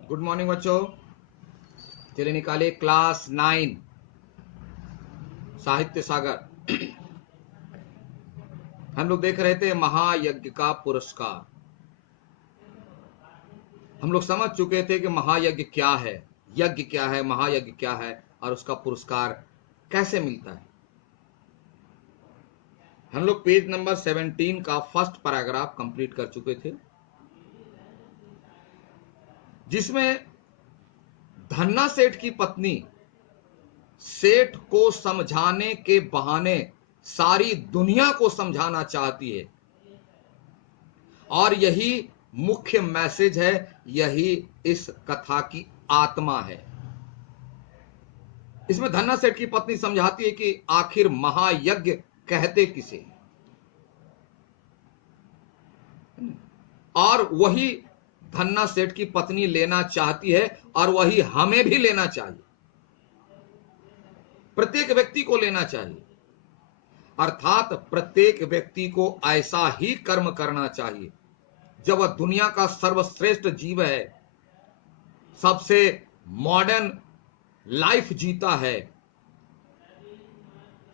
Good morning बच्चों, चलिए निकालिए क्लास 9 साहित्य सागर। हम लोग देख रहे थे महायज्ञ का पुरस्कार। हम लोग समझ चुके थे कि महायज्ञ क्या है, यज्ञ क्या है, महायज्ञ क्या है और उसका पुरस्कार कैसे मिलता है। हम लोग पेज नंबर 17 का फर्स्ट पैराग्राफ कंप्लीट कर चुके थे, जिसमें धन्ना सेठ की पत्नी सेठ को समझाने के बहाने सारी दुनिया को समझाना चाहती है, और यही मुख्य मैसेज है, यही इस कथा की आत्मा है। इसमें धन्ना सेठ की पत्नी समझाती है कि आखिर महायज्ञ कहते किसे, और वही धन्ना सेठ की पत्नी लेना चाहती है और वही हमें भी लेना चाहिए, प्रत्येक व्यक्ति को लेना चाहिए। अर्थात प्रत्येक व्यक्ति को ऐसा ही कर्म करना चाहिए जब वह दुनिया का सर्वश्रेष्ठ जीव है, सबसे मॉडर्न लाइफ जीता है,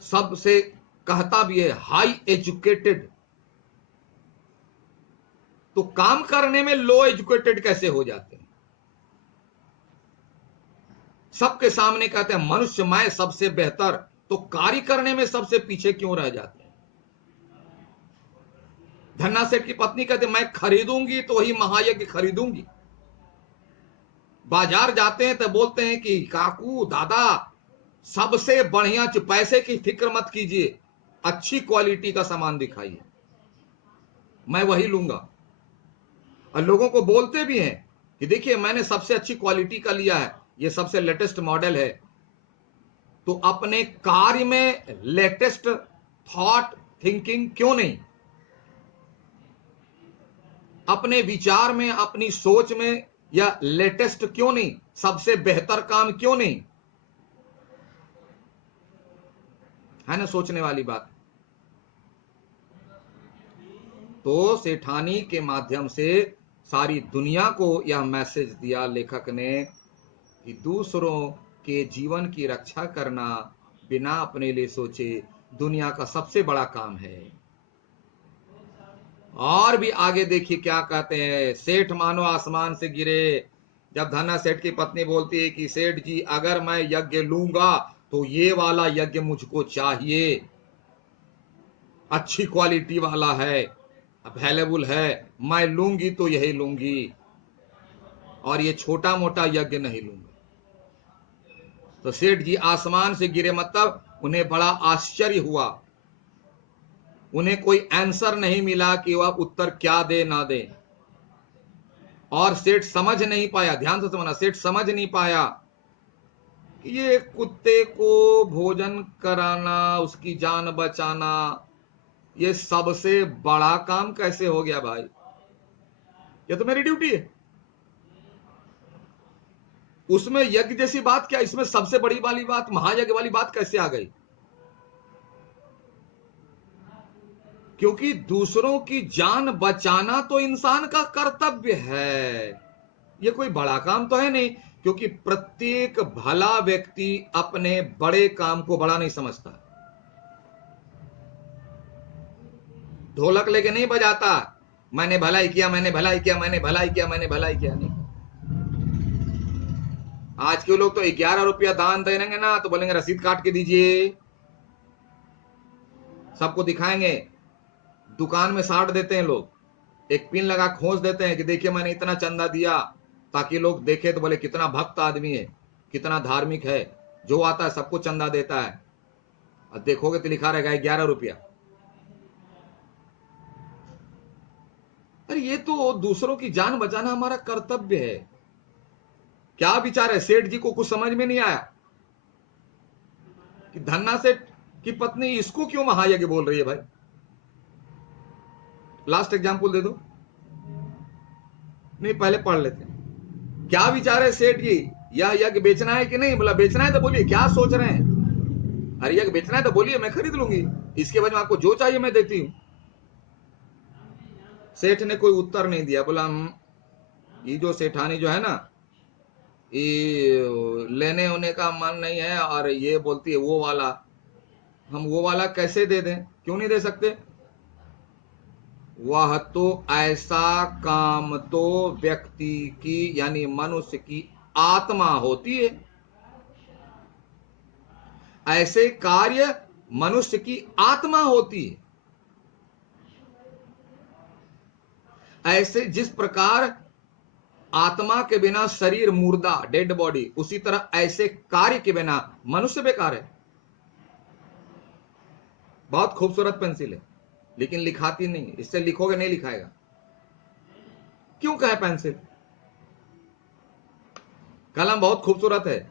सबसे कहता भी है हाई एजुकेटेड, तो काम करने में लो एजुकेटेड कैसे हो जाते हैं। सबके सामने कहते हैं मनुष्य मैं सबसे बेहतर, तो कार्य करने में सबसे पीछे क्यों रह जाते हैं। धन्ना सेठ की पत्नी कहते मैं खरीदूंगी तो वही महायज्ञ खरीदूंगी। बाजार जाते हैं तो बोलते हैं कि काकू दादा सबसे बढ़िया, पैसे की फिक्र मत कीजिए, अच्छी क्वालिटी का सामान दिखाइए, मैं वही लूंगा। और लोगों को बोलते भी हैं कि देखिए मैंने सबसे अच्छी क्वालिटी का लिया है, ये सबसे लेटेस्ट मॉडल है। तो अपने कार्य में लेटेस्ट थॉट थिंकिंग क्यों नहीं, अपने विचार में, अपनी सोच में या लेटेस्ट क्यों नहीं, सबसे बेहतर काम क्यों नहीं, है ना सोचने वाली बात। तो सेठानी के माध्यम से सारी दुनिया को यह मैसेज दिया लेखक ने कि दूसरों के जीवन की रक्षा करना बिना अपने लिए सोचे दुनिया का सबसे बड़ा काम है। और भी आगे देखिए क्या कहते हैं, सेठ मानो आसमान से गिरे। जब धन्ना सेठ की पत्नी बोलती है कि सेठ जी अगर मैं यज्ञ लूंगा तो ये वाला यज्ञ मुझको चाहिए, अच्छी क्वालिटी वाला है, अवेलेबल है, मैं लूंगी तो यही लूंगी, और ये छोटा मोटा यज्ञ नहीं लूंगा। तो सेठ जी आसमान से गिरे, मतलब उन्हें बड़ा आश्चर्य हुआ, उन्हें कोई आंसर नहीं मिला कि वह उत्तर क्या दे ना दे। और सेठ समझ नहीं पाया, ध्यान से समझना, सेठ समझ नहीं पाया कि ये कुत्ते को भोजन कराना, उसकी जान बचाना, ये सबसे बड़ा काम कैसे हो गया भाई, ये तो मेरी ड्यूटी है। उसमें यज्ञ जैसी बात क्या, इसमें सबसे बड़ी वाली बात, महायज्ञ वाली बात कैसे आ गई। क्योंकि दूसरों की जान बचाना तो इंसान का कर्तव्य है, ये कोई बड़ा काम तो है नहीं, क्योंकि प्रत्येक भला व्यक्ति अपने बड़े काम को बड़ा नहीं समझता। ढोलक लेके नहीं बजाता मैंने भलाई किया, मैंने भलाई किया, मैंने भलाई किया, मैंने भलाई किया, नहीं। आज के लोग तो 11 रुपया दान देंगे ना तो बोलेंगे रसीद काट के दीजिए, सबको दिखाएंगे। दुकान में साट देते हैं लोग, एक पिन लगा खोज देते हैं कि देखिए मैंने इतना चंदा दिया, ताकि लोग देखे तो बोले कितना भक्त आदमी है, कितना धार्मिक है, जो आता है सबको चंदा देता है। और देखोगे तो लिखा रहेगा 11 रुपया। अरे ये तो दूसरों की जान बचाना हमारा कर्तव्य है। क्या विचार है सेठ जी को? कुछ समझ में नहीं आया कि धन्ना सेठ की पत्नी इसको क्यों महायज्ञ बोल रही है भाई? लास्ट एग्जाम्पल दे दो। नहीं, पहले पढ़ लेते हैं। क्या विचार है सेठ जी? यह यज्ञ बेचना है कि नहीं? बोला बेचना है तो बोलिए, क्या सोच रहे हैं? अरे यज्ञ बेचना है तो बोलिए, मैं खरीद लूंगी। इसके बाद में आपको जो चाहिए मैं देती हूं। सेठ ने कोई उत्तर नहीं दिया। बोला ये जो सेठानी जो है ना, ये लेने होने का मन नहीं है, और ये बोलती है वो वाला। हम वो वाला कैसे दे दें? क्यों नहीं दे सकते? वह तो ऐसा काम तो व्यक्ति की यानी मनुष्य की आत्मा होती है। ऐसे कार्य मनुष्य की आत्मा होती है। ऐसे जिस प्रकार आत्मा के बिना शरीर मुर्दा, डेड बॉडी, उसी तरह ऐसे कार्य के बिना मनुष्य बेकार है। बहुत खूबसूरत पेंसिल है, लेकिन लिखाती नहीं। इससे लिखोगे नहीं लिखाएगा। क्यों कहे पेंसिल? कलम बहुत खूबसूरत है,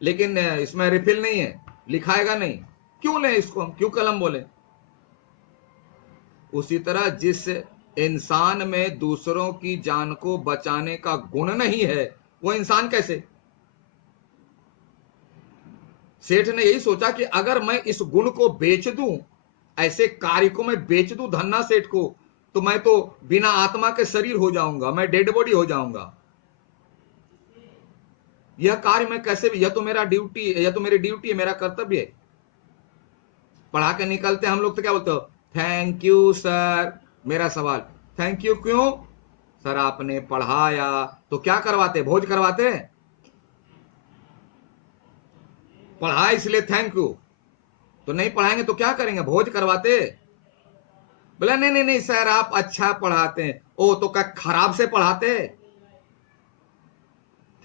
लेकिन इसमें रिफिल नहीं है, लिखाएगा नहीं। क्यों लें इसको हम? क्यों कलम बोले? उसी तरह जिस इंसान में दूसरों की जान को बचाने का गुण नहीं है, वो इंसान कैसे? सेठ ने यही सोचा कि अगर मैं इस गुण को बेच दूं, ऐसे कार्य को मैं बेच दूं धन्ना सेठ को, तो मैं तो बिना आत्मा के शरीर हो जाऊंगा, मैं डेड बॉडी हो जाऊंगा। यह कार्य मैं कैसे भी, यह तो मेरा ड्यूटी है, यह तो मेरी ड्यूटी है, मेरा कर्तव्य है। पढ़ा के निकलते हम लोग तो क्या बोलते हो? Thank you sir. मेरा सवाल, थैंक यू क्यों? सर आपने पढ़ाया तो क्या करवाते? भोज करवाते? पढ़ा इसलिए थैंक यू, तो नहीं पढ़ाएंगे तो क्या करेंगे? भोज करवाते? बोला नहीं नहीं नहीं सर आप अच्छा पढ़ाते हैं। ओ तो क्या खराब से पढ़ाते?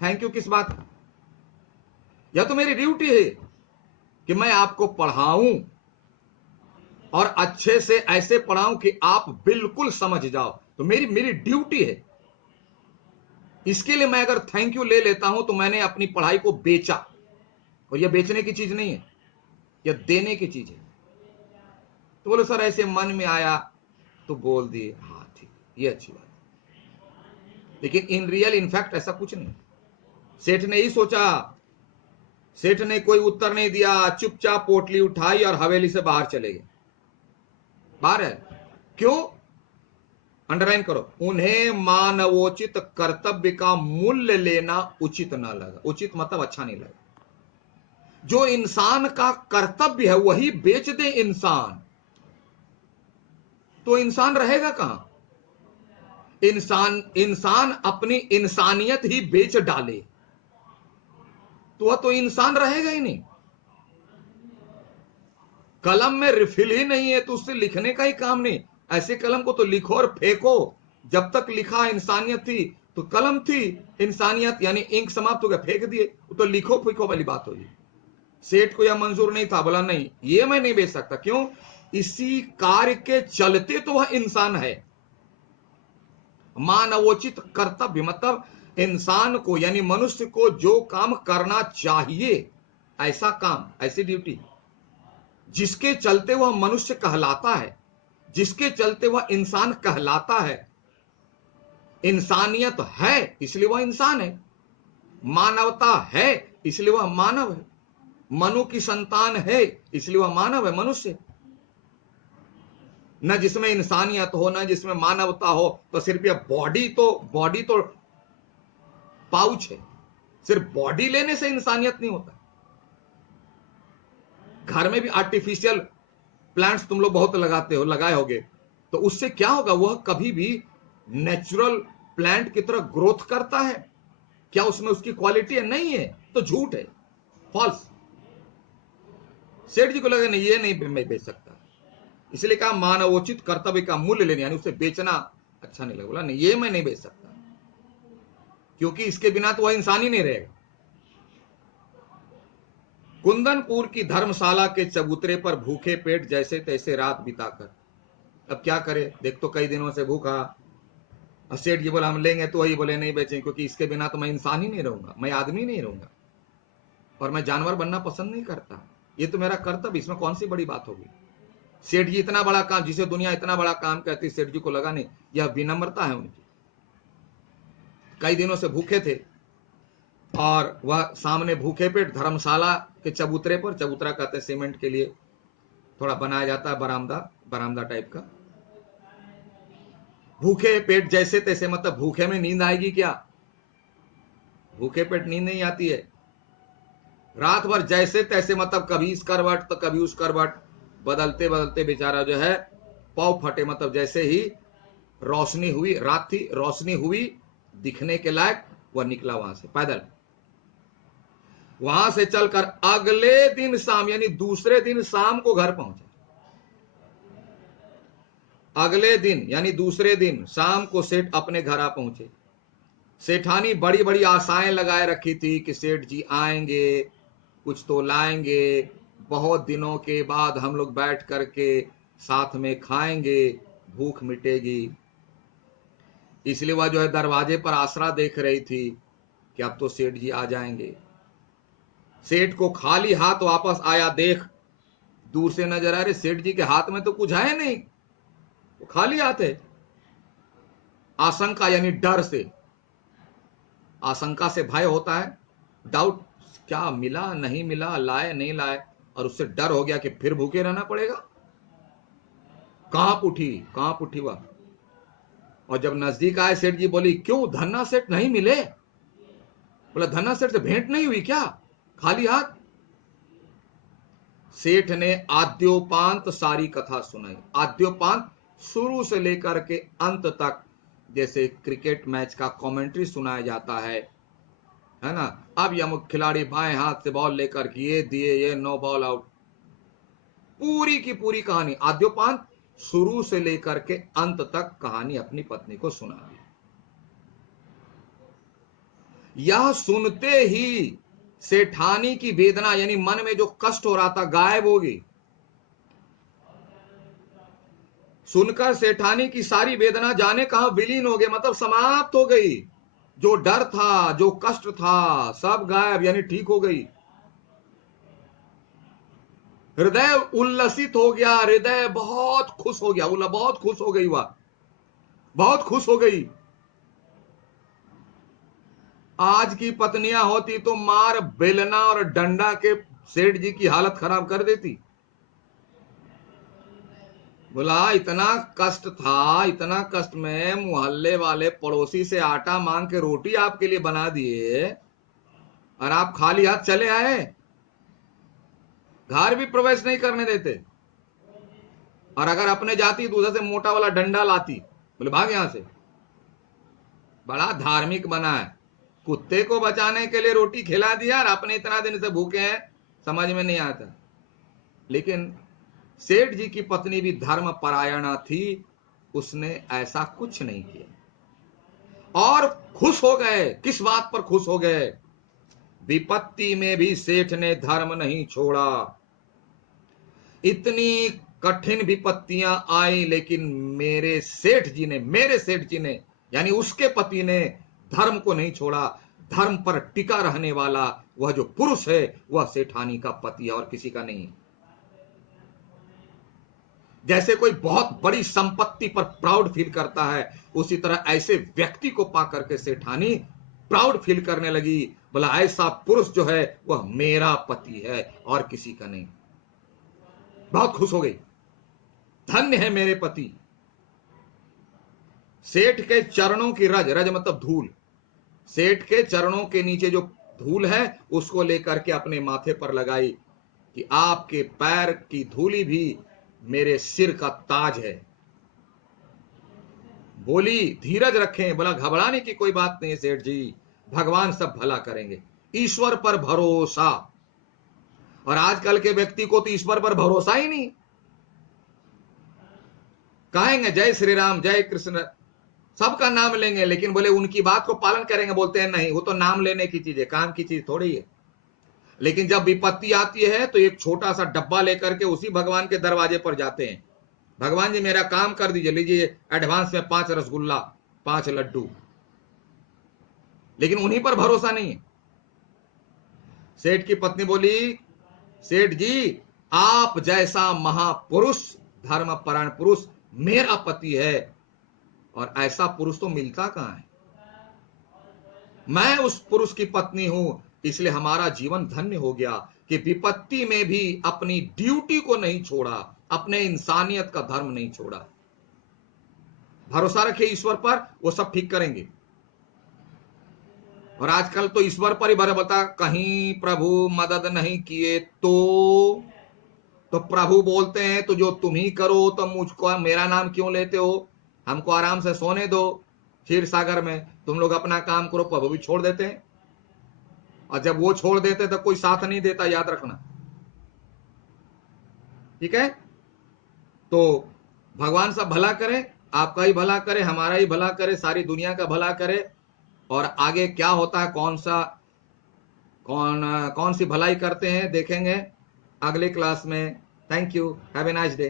थैंक यू किस बात? यह तो मेरी ड्यूटी है कि मैं आपको पढ़ाऊं, और अच्छे से ऐसे पढ़ाऊं कि आप बिल्कुल समझ जाओ। तो मेरी मेरी ड्यूटी है। इसके लिए मैं अगर थैंक यू ले लेता हूं तो मैंने अपनी पढ़ाई को बेचा। और यह बेचने की चीज नहीं है, यह देने की चीज है। तो बोले सर ऐसे मन में आया तो बोल दिए। हाँ ठीक, ये अच्छी बात है। लेकिन इन रियल इनफैक्ट ऐसा कुछ नहीं। सेठ ने ही सोचा। सेठ ने कोई उत्तर नहीं दिया, चुपचाप पोटली उठाई और हवेली से बाहर चले गए। बाहर है क्यों? अंडरलाइन करो, उन्हें मानवोचित कर्तव्य का मूल्य लेना उचित ना लगा। उचित मतलब अच्छा नहीं लगा। जो इंसान का कर्तव्य है वही बेच दे इंसान, तो इंसान रहेगा कहां? इंसान अपनी इंसानियत ही बेच डाले तो वह तो इंसान रहेगा ही नहीं। कलम में रिफिल ही नहीं है तो उससे लिखने का ही काम नहीं। ऐसे कलम को तो लिखो और फेंको। जब तक लिखा इंसानियत थी तो कलम थी। इंसानियत यानी इंक समाप्त हो गया, फेंक दिए, तो लिखो फेंको वाली बात होगी। सेठ को यह मंजूर नहीं था। बोला नहीं ये मैं नहीं बेच सकता। क्यों? इसी कार्य के चलते तो वह इंसान है। मानवोचित कर्तव्य मतलब इंसान को यानी मनुष्य को जो काम करना चाहिए, ऐसा काम, ऐसी ड्यूटी जिसके चलते वह मनुष्य कहलाता है, जिसके चलते वह इंसान कहलाता है। इंसानियत है इसलिए वह इंसान है, मानवता है इसलिए वह मानव है, मनु की संतान है इसलिए वह मानव है, मनुष्य। न जिसमें इंसानियत हो न जिसमें मानवता हो, तो सिर्फ यह बॉडी तो पाउच है। सिर्फ बॉडी लेने से इंसानियत नहीं होता। घर में भी आर्टिफिशियल प्लांट्स तुम लोग बहुत लगाते हो, लगाए होगे, तो उससे क्या होगा? वह कभी भी नेचुरल प्लांट की तरह ग्रोथ करता है क्या? उसमें उसकी क्वालिटी है? नहीं है, तो झूठ है, फॉल्स। सेठ जी को लगा नहीं ये नहीं मैं बेच सकता, इसलिए कहा मानवोचित कर्तव्य का मूल्य लेने, यानी उसे बेचना अच्छा नहीं लगा। बोला नहीं ये मैं नहीं बेच सकता, क्योंकि इसके बिना तो वह इंसान ही नहीं रहेगा। कुंदनपुर की धर्मशाला के चबूतरे पर भूखे पेट जैसे तैसे रात बिताकर, अब क्या करे, देख तो कई दिनों से भूखा। और सेठ जी बोला हम लेंगे, तो वही बोले नहीं बेचेंगे, क्योंकि इसके बिना तो मैं इंसान ही नहीं रहूंगा, मैं आदमी नहीं रहूंगा, और मैं जानवर बनना पसंद नहीं करता, ये तो मेरा कर्तव्य, इसमें कौन सी बड़ी बात होगी। सेठ जी इतना बड़ा काम, जिसे दुनिया इतना बड़ा काम कहती, सेठ जी को लगा नहीं, यह विनम्रता है उनकी। कई दिनों से भूखे थे और वह सामने भूखे पेट धर्मशाला के चबूतरे पर, चबूतरा कहते हैं सीमेंट के लिए थोड़ा बनाया जाता है, बरामदा, बरामदा टाइप का। भूखे पेट जैसे तैसे, मतलब भूखे में नींद आएगी क्या, भूखे पेट नींद नहीं आती है। रात भर जैसे तैसे, मतलब कभी इस करवट तो कभी उस करवट, बदलते बदलते बेचारा जो है पाँव फटे, मतलब जैसे ही रोशनी हुई, रात थी, रोशनी हुई दिखने के लायक, वह निकला वहां से पैदल। वहां से चलकर अगले दिन शाम, यानी दूसरे दिन शाम को घर पहुंचा। अगले दिन यानी दूसरे दिन शाम को सेठ अपने घर आ पहुंचे। सेठानी बड़ी बड़ी आशाएं लगाए रखी थी कि सेठ जी आएंगे, कुछ तो लाएंगे, बहुत दिनों के बाद हम लोग बैठ करके साथ में खाएंगे, भूख मिटेगी। इसलिए वह जो है दरवाजे पर आसरा देख रही थी कि अब तो सेठ जी आ जाएंगे। सेठ को खाली हाथ वापस आया देख, दूर से नजर आ रहे, सेठ जी के हाथ में तो कुछ है नहीं, वो खाली हाथ है। आशंका यानी डर से, आशंका से भय होता है, डाउट, क्या मिला नहीं मिला, लाए नहीं लाए, और उससे डर हो गया कि फिर भूखे रहना पड़ेगा। कांप उठी वह। और जब नजदीक आए, सेठ जी बोली क्यों धन्ना सेठ नहीं मिले, बोला धन्ना सेठ से भेंट नहीं हुई क्या, खाली हाथ। सेठ ने आद्योपांत सारी कथा सुनाई, आद्योपांत शुरू से लेकर के अंत तक, जैसे क्रिकेट मैच का कमेंट्री सुनाया जाता है ना, अब यह खिलाड़ी बाएं हाथ से बॉल लेकर के ये दिए, ये नो बॉल आउट, पूरी की पूरी कहानी आद्योपांत शुरू से लेकर के अंत तक कहानी अपनी पत्नी को सुना दी। यह सुनते ही सेठानी की वेदना, यानी मन में जो कष्ट हो रहा था, गायब हो गई। सुनकर सेठानी की सारी वेदना जाने कहां विलीन हो गई, मतलब समाप्त हो गई। जो डर था, जो कष्ट था, सब गायब, यानी ठीक हो गई। हृदय उल्लसित हो गया, हृदय बहुत खुश हो गया, बहुत खुश हो गई, वह बहुत खुश हो गई। आज की पत्नियां होती तो मार बेलना और डंडा के सेठ जी की हालत खराब कर देती। बोला इतना कष्ट था, इतना कष्ट में मोहल्ले वाले पड़ोसी से आटा मांग के रोटी आपके लिए बना दिए, और आप खाली हाथ चले आए, घर भी प्रवेश नहीं करने देते। और अगर अपने जाती तो उधर से मोटा वाला डंडा लाती, बोले भाग यहां से। बड़ा धार्मिक बना है, कुत्ते को बचाने के लिए रोटी खिला दिया और अपने इतना दिन से भूखे हैं, समझ में नहीं आता। लेकिन सेठ जी की पत्नी भी धर्म परायणा थी, उसने ऐसा कुछ नहीं किया और खुश हो गए। किस बात पर खुश हो गए, विपत्ति में भी सेठ ने धर्म नहीं छोड़ा। इतनी कठिन विपत्तियां आई, लेकिन मेरे सेठ जी ने यानी उसके पति ने धर्म को नहीं छोड़ा। धर्म पर टिका रहने वाला वह जो पुरुष है, वह सेठानी का पति है और किसी का नहीं। जैसे कोई बहुत बड़ी संपत्ति पर प्राउड फील करता है, उसी तरह ऐसे व्यक्ति को पाकर के सेठानी प्राउड फील करने लगी, बोला ऐसा पुरुष जो है वह मेरा पति है और किसी का नहीं। बहुत खुश हो गई, धन्य है मेरे पति। सेठ के चरणों की रज, रज मतलब धूल, सेठ के चरणों के नीचे जो धूल है उसको लेकर के अपने माथे पर लगाई कि आपके पैर की धूली भी मेरे सिर का ताज है। बोली धीरज रखें, बोला घबराने की कोई बात नहीं है सेठ जी, भगवान सब भला करेंगे, ईश्वर पर भरोसा। और आजकल के व्यक्ति को तो ईश्वर पर भरोसा ही नहीं। कहेंगे जय श्री राम, जय कृष्ण, सबका नाम लेंगे, लेकिन बोले उनकी बात को पालन करेंगे, बोलते हैं नहीं, वो तो नाम लेने की चीज है, काम की चीज थोड़ी है। लेकिन जब विपत्ति आती है तो एक छोटा सा डब्बा लेकर के उसी भगवान के दरवाजे पर जाते हैं, भगवान जी मेरा काम कर दीजिए, लीजिए एडवांस में 5 रसगुल्ला 5 लड्डू। लेकिन उन्हीं पर भरोसा नहीं है। सेठ की पत्नी बोली, सेठ जी आप जैसा महापुरुष, धर्मपरायण पुरुष मेरा पति है, और ऐसा पुरुष तो मिलता कहां है। मैं उस पुरुष की पत्नी हूं, इसलिए हमारा जीवन धन्य हो गया कि विपत्ति में भी अपनी ड्यूटी को नहीं छोड़ा, अपने इंसानियत का धर्म नहीं छोड़ा। भरोसा रखिए ईश्वर पर, वो सब ठीक करेंगे। और आजकल तो ईश्वर पर ही भरोसा बता, कहीं प्रभु मदद नहीं किए तो प्रभु बोलते हैं तो जो तुम ही करो, तो मुझको मेरा नाम क्यों लेते हो, हमको आराम से सोने दो क्षीर सागर में, तुम लोग अपना काम करो। प्रभु भी छोड़ देते हैं, और जब वो छोड़ देते तो कोई साथ नहीं देता, याद रखना। ठीक है, तो भगवान सब भला करे, आपका ही भला करे, हमारा ही भला करे, सारी दुनिया का भला करे। और आगे क्या होता है, कौन सी भलाई करते हैं देखेंगे अगले क्लास में। Thank you, have a nice day.